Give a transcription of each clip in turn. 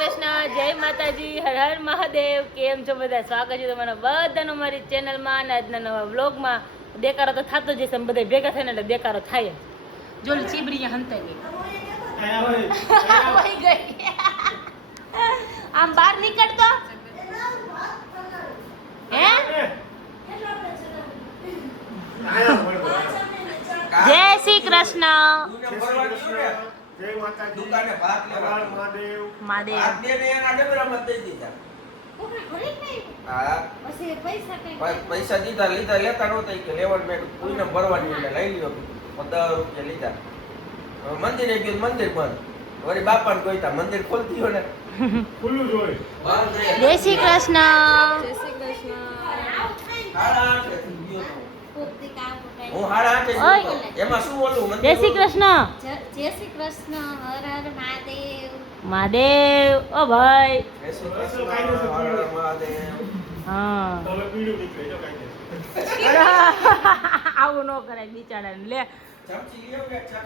કૃષ્ણ, જય માતાજી, હર હર મહાદેવ. કેમ છો બધા? સ્વાગત છે તમારા બધાનું મારી ચેનલમાં અને આજના નવા વ્લોગમાં. દેકારો તો થતો જ હશે, બધા ભેગા થઈને એટલે દેકારો થાય જ. જો ચીબડી હંતાઈ ગઈ. આમ બહાર નીકળતો હે. જય શ્રી કૃષ્ણ. પૈસા દીધા લીધા લેતા નહોતા કે લેવડ મેં કોઈને ભરવાની એટલે લઈ લ્યો 10 રૂપિયા લીધા. મંદિરે ગયું મંદિર બંધ, વળી બાપાને ગોઈતા મંદિર ખોલતી હોય ને ખુલ્લું જ હોય. જય શ્રી કૃષ્ણ. જય શ્રી કૃષ્ણ. હું 8:30 એમાં શું બોલું? જય શ્રી કૃષ્ણ. જય શ્રી કૃષ્ણ. હર હર મહાદેવ. મહાદેવ. ઓ ભાઈ. જય શ્રી કૃષ્ણ. હર હર મહાદેવ. હા આવું ન કરાય બિચારાને. લે ચમચી લ્યો કે ચા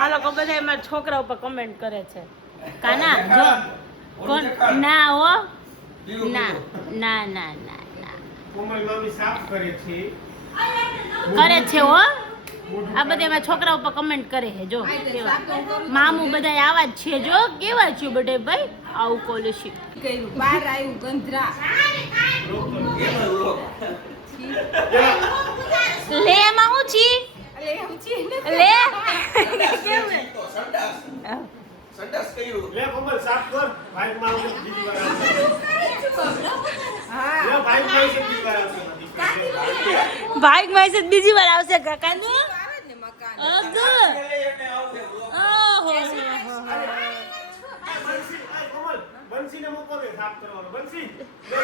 આ લોકો બધા એમાં છોકરા ઉપર કમેન્ટ કરે છે. કાના જો કોણ ના હો ના ના ના ના ના કોમલ મામી સાફ કરે છે. કરે છે હો. આ બધા એમાં છોકરા ઉપર કમેન્ટ કરે છે. જો કેવા મામુ બધા આવા જ છે. જો કેવા છે બડે ભાઈ. આવું કોલેશી બહાર આવ્યું ગંધરા. લે એમાં હું છી લે કેવું હે? સંડાસ કર્યું. લે કોમલ સાફ કર. ભાઈ મામી બીજી વાર આવશે. લે ભાઈ મામી બીજી વાર આવશે. બાઈક માં છે બીજી વાર આવશે કાકાનું. અગ ઓહો બંસી આ કોમલ બંસીને મૂકો દે સાફ કરવાનો. બંસી લે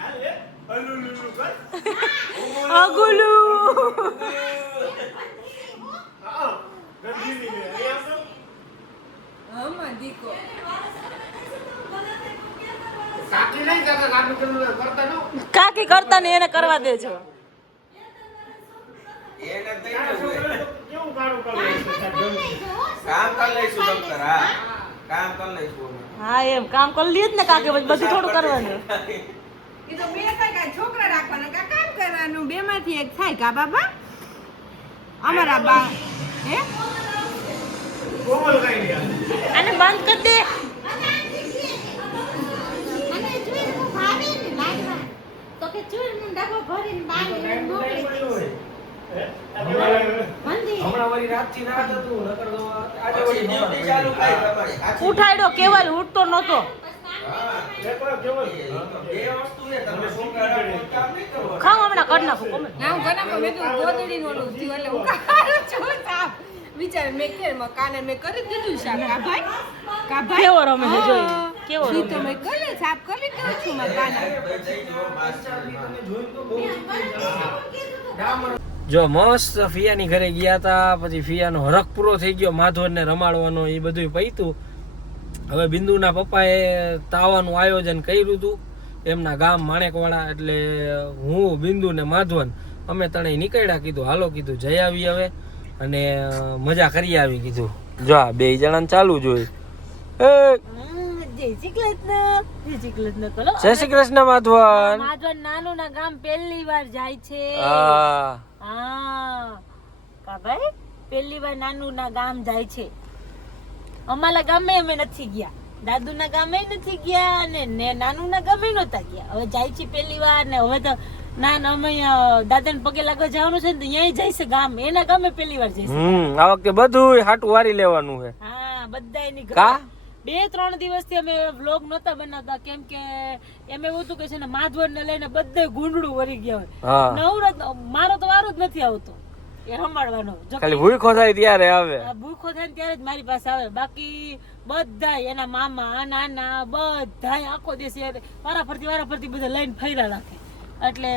હાલે અલુલુલુ કર. અગુલુ હા ગંદીની લે અહીંયા આવજો. હમ દીકો. કાકી નહીં કાકા કાટું કરતા નો. કાકી કરતા ને એને કરવા દેજો. એને દઈ દઉં હવે. કેવું કાળું કાળું છે સાહેબ. કામ કરી લઈશું ડોક્ટર. હા કામ કરી લઈશું અમે. હા એમ કામ કરી લ્યો જ ને કાકે બધું થોડું કરવાનું. એ તો બે કાકા છોકરા રાખવાના કા કામ કરવાનું. બે માંથી એક થાય કા બાબા. અમારા બા હે કોમલ કઈ ગયા. આને બંધ કરી દે. અને જોઈ હું ભાવે ને લાગવા તો કે જોઈ હું ડબ્બો ભરીને બહાર મોકલી દઈશ. મંદી હમણાં વળી રાતથી રાત હતું નકર તો આજે વળી ડ્યુટી ચાલુ કરી તમારી. સાચી. ઉઠાડ્યો કેવાય ઉઠતો નતો. હા. લેકો કેવું? એ તો બે વસ્તુ છે. તમે છોકરાને કોઈ કામ નહીં કરવાનું. ખાવ હમણાં કરી નાખું કોમે. ના હું બનાવો મેં તો ગોદડીનો ઓલું થયું એટલે હું કાઢું છું સાપ. વિચાર મેં કે કાને મેં કરી દીધું સાપ. કા ભાઈ કેવો રમે છે જોઈ. કેવો ઈ તો રમે. મેં કર્યો સાપ કરી દીધું છું મારા કાના. જો મસ્ત ફિયાની ઘરે ગયા હતા, પછી ફિયાનો હરખ પૂરો થઈ ગયો, માધવને રમાડવાનો એ બધું પૈતું. હવે બિંદુના પપ્પાએ તાવાનું આયોજન કર્યું હતું એમના ગામ માણેકવાડા. એટલે હું બિંદુ ને માધવન અમે ત્રણેય નીકળ્યા. કીધું હાલો કીધું જઈ આવી હવે અને મજા કરી આવી કીધું. જો આ બે જણાને ચાલુ જોઈ. જય શ્રી કૃષ્ણ. જય શ્રી કૃષ્ણ કરો. જય શ્રી કૃષ્ણ માધવન. માધવન નાનું ના ગામ પહેલી વાર જાય છે. હા હા કા ભાઈ પહેલી વાર નાનું ના ગામ જાય છે. અમારા ગામે અમે નથી ગયા, દાદુ ના ગામે નથી ગયા અને નાનું ના ગામે નહોતા ગયા. હવે જાય છે પહેલી વાર ને હવે તો ના અમે દાદા ને પગે લાગવા જવાનું છે ને તો અહીંયા જાય છે ગામ. એના ગામે પહેલી વાર જાય છે. આ વખતે બધું હાટું વારી લેવાનું છે. હા બધા એની કા 2-3 દિવસથી અમે વ્લોગ નહોતા બનાવતા કેમ કે એમ એવું હતું કે છે ને માધવન ને લઈને બધે ગુંડડું વરી ગયા હા. હોય. નવરત મારો તો વારો જ નથી આવતો એ રમાડવાનો. જો ખાલી ભૂખો થાય ત્યારે આવે. આ ભૂખો થાય ને ત્યારે જ મારી પાસે આવે. બાકી બધા એના મામા નાના બધા આખો દિવસ વારાફરતી બધા લઈને ફર્યા રાખે. એટલે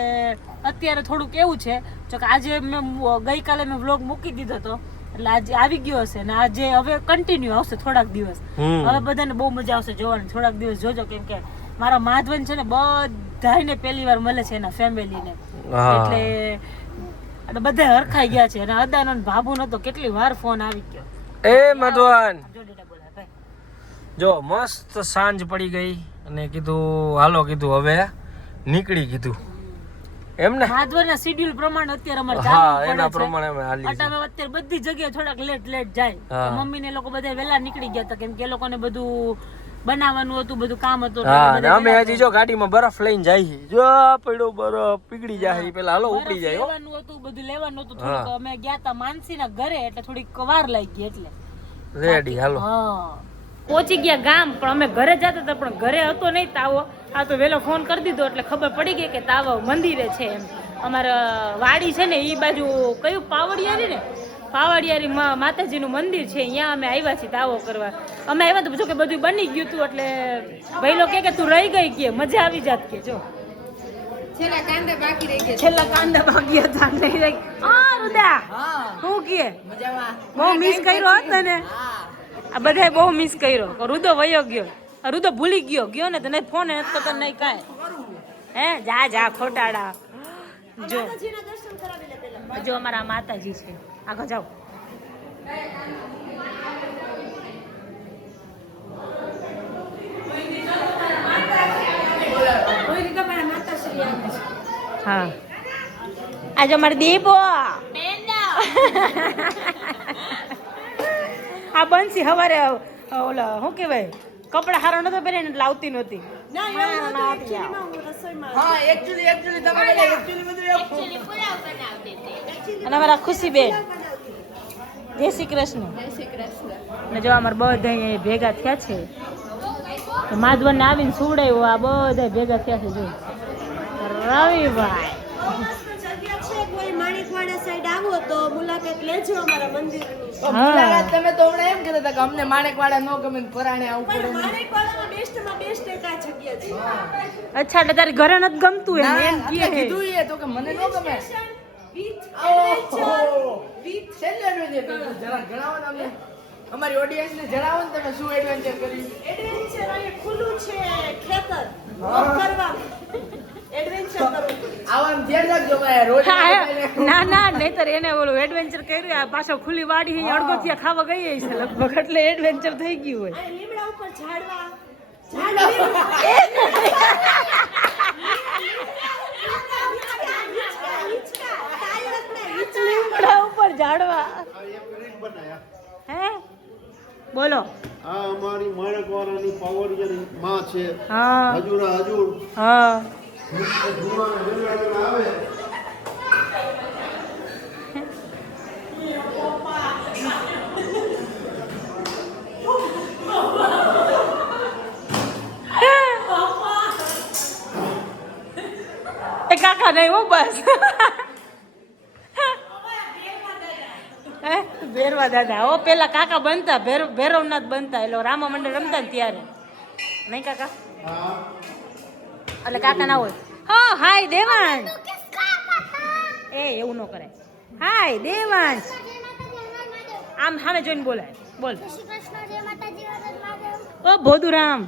અત્યારે થોડુંક એવું છે જો કે આજે મેં ગઈકાલે મેં વ્લોગ મૂકી દીધો હતો એટલે આજે આવી ગયો હશે ને આજે હવે કન્ટિન્યુ આવશે થોડાક દિવસ. હવે બધાને બહુ મજા આવશે જોવાની. થોડાક દિવસ જોજો કેમ કે મારા માધવન છે ને બધાને પહેલી વાર મળે છે એના ફેમિલીને. એટલે બધા હરખાઈ ગયા છે અને અદાનો ભાભુ નતો કેટલી વાર ફોન આવી ગયો એ મધવન જો ડેટા બોલા ભાઈ. જો મસ્ત સાંજ પડી ગઈ અને કીધું હાલો કીધું હવે નીકળી કીધું એમ ને માધવના શેડ્યુલ પ્રમાણે અત્યારે અમારે હા જાવું એના પડે છે. પ્રમાણે અમે હાલી છીએ. અટાણે અત્યારે બધી જગ્યાએ થોડાક લેટ જાય હા. તો મમ્મી ને લોકો બધા વહેલા નીકળી ગયા હતા કેમ કે એ લોકોને બધું બનાવવાનું હતું બધું કામ હતું એટલે હા ને બધા અમે વહેલા હજી જો ગાડીમાં બરફ લઈને જઈએ જો આ પડ્યો બરફ પીગળી જાય પેલા હાલો બરફ ઉપડી જાય હો. લેવાનું હતું બધું લેવાનું હતું હા. થોડુંક અમે ગયા તા માનસીના ઘરે એટલે થોડીક વાર લાગી એટલે રેડી હાલો હા પહોંચી ગયા ગામ પણ અમે ઘરે જતા હતા પણ ઘરે હતો નહીં તાવો આ તો વેલો ફોન કરી દીધો એટલે ખબર પડી ગઈ કે તાવો મંદિરે છે એમ અમારા વાડી છે ને એ બાજુ કયું પાવડિયારી ને પાવડિયારી માતાજીનું મંદિર છે અહીંયા અમે આવ્યા છીએ તાવો કરવા અમે આવ્યા તો જો કે બધું બની ગયું હતું એટલે ભાઈ લોકો કે તું રહી ગઈ કે મજા આવી જાત કે જો છેલ્લા કાંદા બાકી રહી ગયા છેલ્લા કાંદા ભાગ્યા હતા નહીં રહી આ રુદા હું કે મજામાં બહુ મિસ કર્યો હતો ને આ બધાય બહુ મિસ કર્યો રુદો વયો ગયો રુદો ભૂલી ગયો ને તને ફોન તો તને નહીં કાંઈ હે જા ખોટાડા જો અમારા માતાજી છે આગળ જાઓ હા આજે અમારે દીપો આ બંસી હવારે ઓલા શું કહેવાય કપડા હારો નતો પહેરે એટલે આવતી નહોતી હા એક્ચ્યુઅલી તમારે એક્ચ્યુઅલી બધું અને અમારા ખુશીબેન જય શ્રી કૃષ્ણ ને જો અમારે બધા અહીંયા ભેગા થયા છે માધવને આવીને સુવડાવ્યો આ બધા ભેગા થયા છે જો રવિભાઈ માણેકવાડા સાઈડ આવો તો મુલાકાત લેજો અમારા મંદિરની. મુલાકાત તમે તો હમણાં એમ કહેતા હતા કે અમને માણેકવાડા ન ગમે ને પરાણે આવવું પડે ને. માણેકવાડામાં બેસ્ટમાં બેસ્ટ એક આ જગ્યા છે. અચ્છા એટલે તારે ઘરે નથી ગમતું એમ એમ આપણે કહે કીધું એ તો કે મને ન ગમે With વિથ છેલ્લે જરા જણાવો ને અમને અમારી ઓડિયન્સ ને જણાવો ને તમે શું એડવેન્ચર કર્યું એડવેન્ચર અહીંયા ખુલ્લું છે ખેતર વોક કરવા એડવેન્ચર કરવું આવાનું ધ્યાન રાખજો ભાઈ રોજ ના નહીતર એને ઓલું એડવેન્ચર કર્યું આ પાછો ખુલ્લી વાડી અહીં અડગોથિયા ખાવા ગઈ છે લગભગ એટલે એડવેન્ચર થઈ ગયું હોય આ લીમડા ઉપર ઝાડવા લીમડા ઉપર ઝાડવા હે બોલો આ અમારી માણેકવાડાની પાવડિયાની માં છે હા હજુરા હજુર હા ધુવાના વેલાવેલા આવે એ કાકા નહીં હો બસ ભેરવા દાદા ઓ પેલા કાકા બનતા ભૈરવનાથ બનતા એટલે રામા મંડળ રમતા ને ત્યારે નહીં કાકા એટલે કાકા ના હોય હા હાય દેવાંશ એ એવું ન કરાય હાય દેવાંશ આમ સામે જોઈને બોલાય બોલ ઓ ભોદુરામ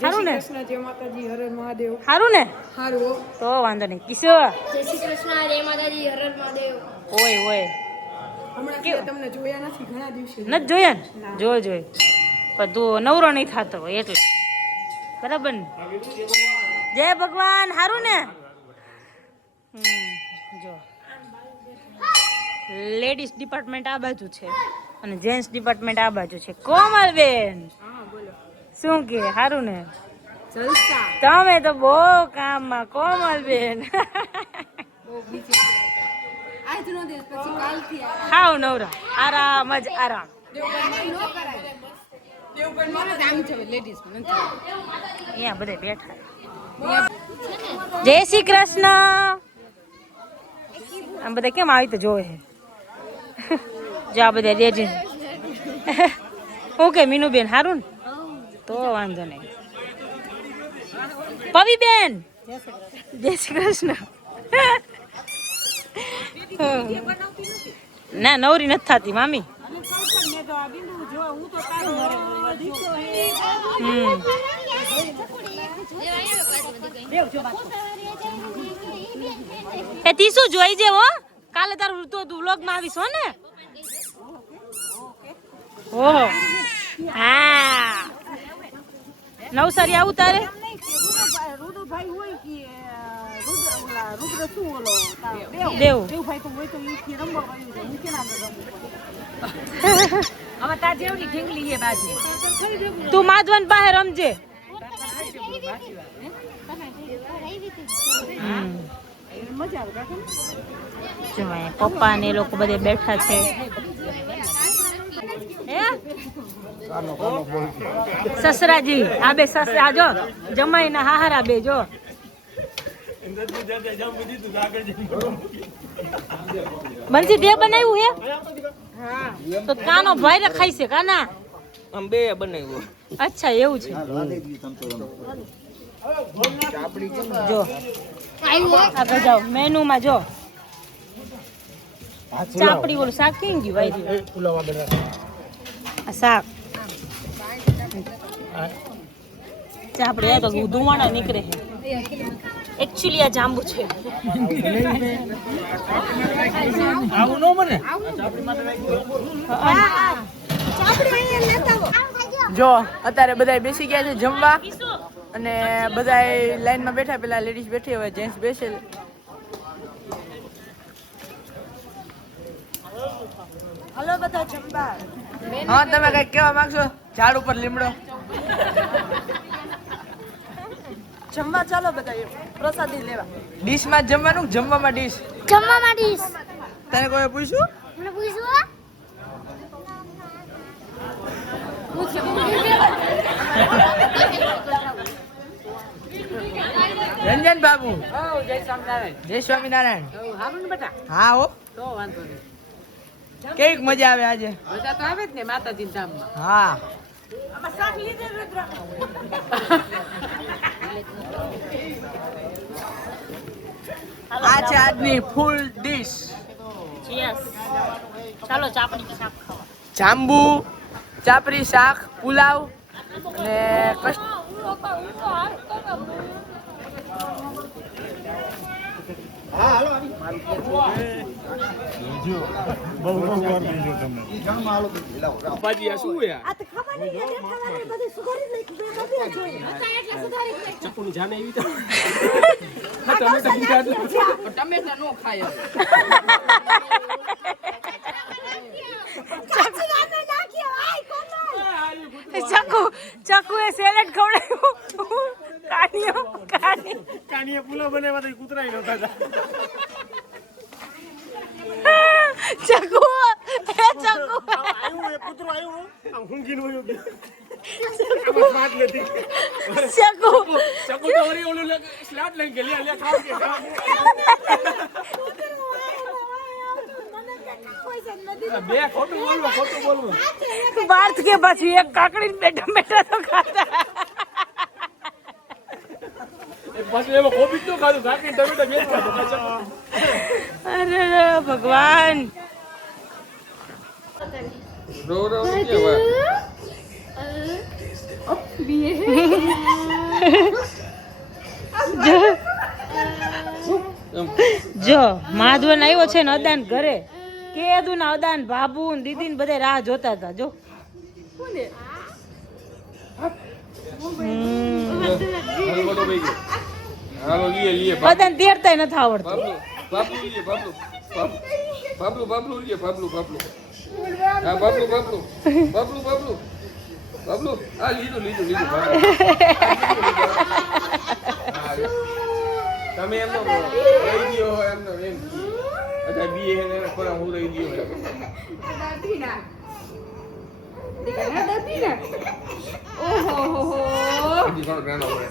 સારું ને જય માતાજી હર મહાદેવ સારું ને હારું તો વાંધો નહીં કિશોર જય શ્રી કૃષ્ણ જય માતાજી હર હર મહાદેવ ઓય હમણાં તમને જોયા નથી ઘણા દિવસે નથી જોયા ને જોઈ પણ તું નવરો નહીં થતો હોય એટલે બરાબર ને જય ભગવાન સારું ને જો લેડીઝ ડિપાર્ટમેન્ટ આ બાજુ છે અને જેન્ટ્સ ડિપાર્ટમેન્ટ આ બાજુ છે કોમલબેન શું કે સારું ને જલસા તમે તો બહુ કામમાં કોમલબેન આજનો દિવસ પછી કાલથી હાવ નવરા આરામ જ આરામ દેવગઢમાં આમ છે લેડીઝ અહીંયા બધે બેઠા જય શ્રી કૃષ્ણ આમ બધા કેમ આવી તો જોવે છે જો આ બધા રેડી ઓકે મીનુબેન સારું ને તો વાંધો નહીં પવીબેન જય શ્રી કૃષ્ણ ના નવરી નથી થતી મામી એ તી શું જોઈ જે હો કાલે તારું તો તું વ્લોગ માં આવીશ હો ને ઓહો હા નવસારી આવું તારે રુદ્રભાઈ હોય કે રુદ્ર શું ઓલો દેવ દેવભાઈ તો હોય તો ઈ કે રમવા આવ્યું છે હું કેના રમવું હવે તાર જેવડી ઢીંગલી છે બાજુ તું માધવન પાસે રમજે મજા આવે કાકા જો પપ્પા ને એ લોકો બધે બેઠા છે હે સસરાજી આ બે સસરા જો જમાઈ ના હાહારા બે જો બંસી તે બનાવ્યું હે તો કાનો ભાઈ રે ખાઈ છે કાના આમ બે બનાવ્યું અચ્છા એવું છે જો આગળ જાઓ મેનુ માં જો ચાપડી ઓલું શાક કઈ ગયું ભાઈ આ શાક ચાપડી આ તો ધુવાણા નીકળે છે એકચ્યુઅલી આ જાંબુ છે આવું નો મને જો અત્યારે બધા બેસી ગયા છે જમવા અને બધા લાઈનમાં બેઠા પેલા લેડીઝ બેઠી હવે જેન્ટ્સ બેસે હલો બધા જમવા હા તમે કઈ કેવા માંગશો ઝાડ ઉપર લીમડો જમવા ચાલો બધા પ્રસાદી લેવા ડીશમાં જ જમવાનું જમવામાં ડીશ જમવામાં ડીશ તને કોઈ પૂછ્યું મને પૂછવું રંજન બાબુ જય સ્વામિનારાયણ જય સ્વામિનારાયણ હારું ને બેટા હા હો તો વાંધો નહીં કેવીક મજા આવે આજે મજા તો આવે જ ને માતાજી ધામમાં હા આ છે આજની ફૂલ ડીશ યસ ચાલો ચાપડી શાક ખાવા જાંબુ ચાપરી શાક પુલાવ અને બાજી આ શું યાર આ તો ખબર નહીં એટલે ખબર બધી સુધારી નાખી બે જોઈએ ચપ્પુની જાને એવી તો ટમેટા નો ખાય ચકુ એ સેલેડ ખવડાવ્યું કાનીએ પુલા બનાવ્યા તો કૂતરાય નહોતા ચકુ આવ્યું એક કૂતરો આવ્યું આમ ઊંઘીને વયો ગયો આમાં સ્વાદ નથી ચકુ ચકુ તો વળી ઓલું સ્લાટ લઈને કે લે ખાવ કે બે ખોટું બોલવું બાર્થ કે પાછું એક કાકડી બેઠા તો ખાતા પાછું એમાં કોબીજ નો ખાધું કાકી ટમેટા મેં જ ખાધું અરે ભગવાન રો રો કે વાત જો માધવન આવ્યો છે ને અદાન ઘરે કેદુ ના અદાન બાબુ ને દીદી ને બધા રાહ જોતા હતા જો હાલો લીએ અદાન તેરતા નથી આવડતું બાબલું લીએ બાબલું લીએ બાબલું હા બાબલું આ લીધું તમે એમનો રહી ગયો હોય એમનો એમ અચ્છા બી એને ખોરા હું રહી ગયો હોય ઓહો હજી થોડો નાનો પડે